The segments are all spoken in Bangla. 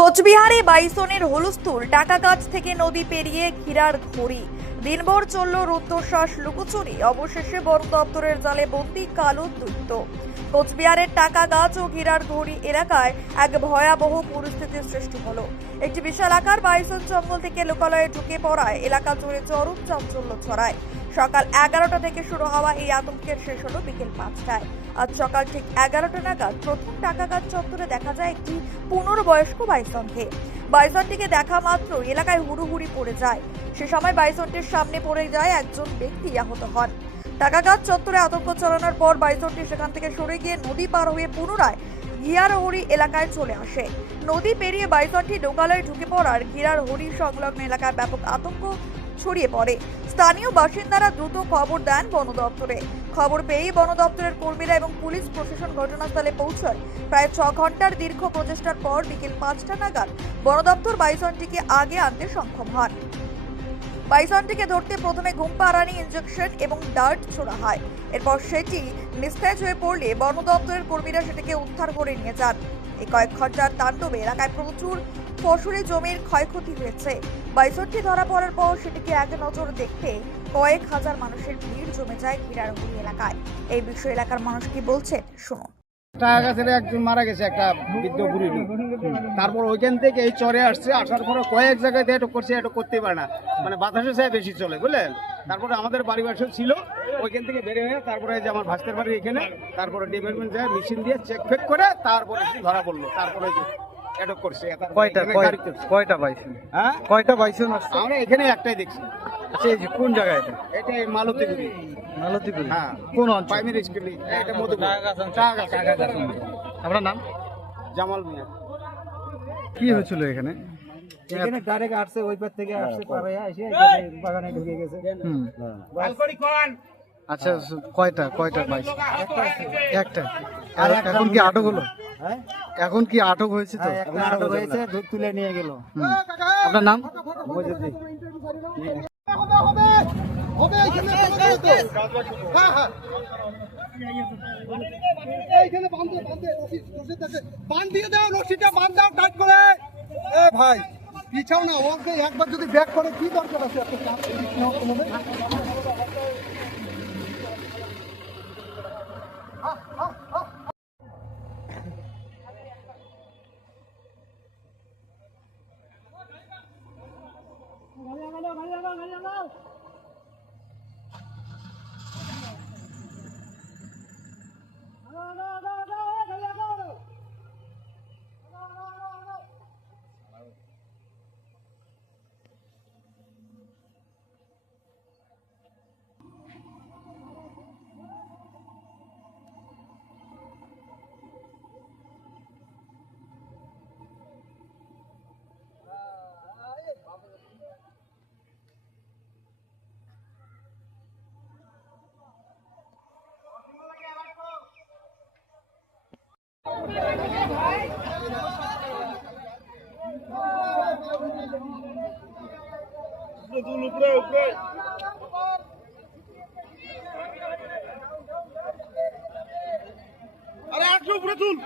কোচবিহারে বাইসনের হুলস্থুল, টাকাগাছ থেকে নদী পেরিয়ে ক্ষীরার ঘড়ি। দিনভর চলল রুদ্ধশ্বাস, লুকোচুরি, অবশেষে বন দপ্তরের জালে বন্দি কালো দৈত্য। কোচবিহারের টাকাগাছ ও ক্ষীরার ঘড়ি এলাকায় এক ভয়াবহ পরিস্থিতির সৃষ্টি হলো। একটি বিশাল আকার বাইসন জঙ্গল থেকে লোকালয়ে ঢুকে পড়ায় এলাকা জুড়ে চরম চাঞ্চল্য ছড়ায়। সকাল 11টা থেকে শুরু হওয়া এই আতঙ্কের শেষ হলো বিকেল 5টায়। আজ সকাল ঠিক 11টা নাগাদ প্রথম টাকাগাছ চত্বরে দেখা যায় একটি পূর্ণবয়স্ক বাইসনকে। বাইসনটিকে দেখা মাত্র এলাকায় হুড়ুহুড়ি পড়ে যায়। সে সময় বাইসনটির সামনে পড়ে যায় একজন ব্যক্তি, আহত হন। টাকাগাছ চত্বরে আতঙ্ক ছড়ানোর পর বাইসনটি সেখান থেকে সরে গিয়ে নদী পার হয়ে পুনরায় ঘিয়ারহরি এলাকায় চলে আসে। নদী পেরিয়ে বাইসনটি লোকালয়ে ঢুকে পড়ার ঘিয়ারহরি সংলগ্ন এলাকায় ব্যাপক আতঙ্ক ছড়িয়ে পড়ে। স্থানীয় বাসিন্দারা দ্রুত খবর দেন বন দপ্তরে। খবর পেয়ে বন দপ্তরের কর্মীরা এবং পুলিশ প্রশাসন ঘটনাস্থলে পৌঁছায়। প্রায় 6 ঘন্টার দীর্ঘ প্রচেষ্টার পর বিকেল 5টা নাগাদ বন দপ্তর বাইসনটিকে আগে আনতে সক্ষম হন। বাইসনটিকে ধরতে প্রথমে ঘুমপাড়ানি ইঞ্জেকশন এবং ডার্ট ছোড়া হয়। এরপর সেটি নিস্তেজ হয়ে পড়লে বন দপ্তরের কর্মীরা সেটিকে উদ্ধার করে নিয়ে যান। এই কয়েক ঘন্টার তাণ্ডবে এলাকায় প্রচুর ফসলি জমির ক্ষয়ক্ষতি হয়েছে। বাইসনটি ধরা পড়ার পর সেটিকে এক নজর দেখতে কয়েক হাজার মানুষের ভিড় জমে যায় ঘিরারহুড়ি এলাকায়। এই বিষয়ে এলাকার মানুষ কি বলছেন শুনুন। টাকাগাছের একজন মারা গেছে, একটা বৃদ্ধ বুড়ি লোক। তারপর ওইখান থেকে এই চরে আসছে, আসার পরে কয়েক জায়গায় এটক করছে, এটক করতে পারে না, মানে বাতাসে চাই বেশি চলে, বুঝলেন। তারপরে আমাদের বাড়ি বাসা ছিল, ওইখান থেকে বের হয়ে তারপরে যে আমার ভাস্তের বাড়ি এখানে, তারপরে ডিপার্টমেন্ট যায় মেশিন দিয়ে চেক ফেক করে তারপরে ধরা পড়লো। তারপরে এটক করছে। কয়টা বাইসন? হ্যাঁ, কয়টা বাইসন আসছে? আমরা এখানে একটাই দেখছি। আচ্ছা, এই যে কোন জায়গায় এটা? এটা মালতীপুরি। মালতীপুর? হ্যাঁ, কোন অঞ্চল? Primary school. এটা মধুপুর। আপনার নাম? জামাল মিয়া। কি হয়েছিল এখানে? এখানে ডাইরেক্ট আসছে, ওই পার থেকে আসছে, পারে এসে এখানে বাগানে ঢুকে গেছে। আচ্ছা, কয়টা বাইস? একটা। আর এখন কি আটক হলো? হ্যাঁ, এখন কি আটক হয়েছে তো? একটা আটক হয়েছে, তুলে নিয়ে গেল। আপনার নাম? মজুদি। ভাই পিছাও না, ওকে একবার যদি ব্যাক করে কি দরকার আছে? আরে 800 উপরে তুল।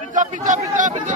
পিছা পিছা পিছা পিছা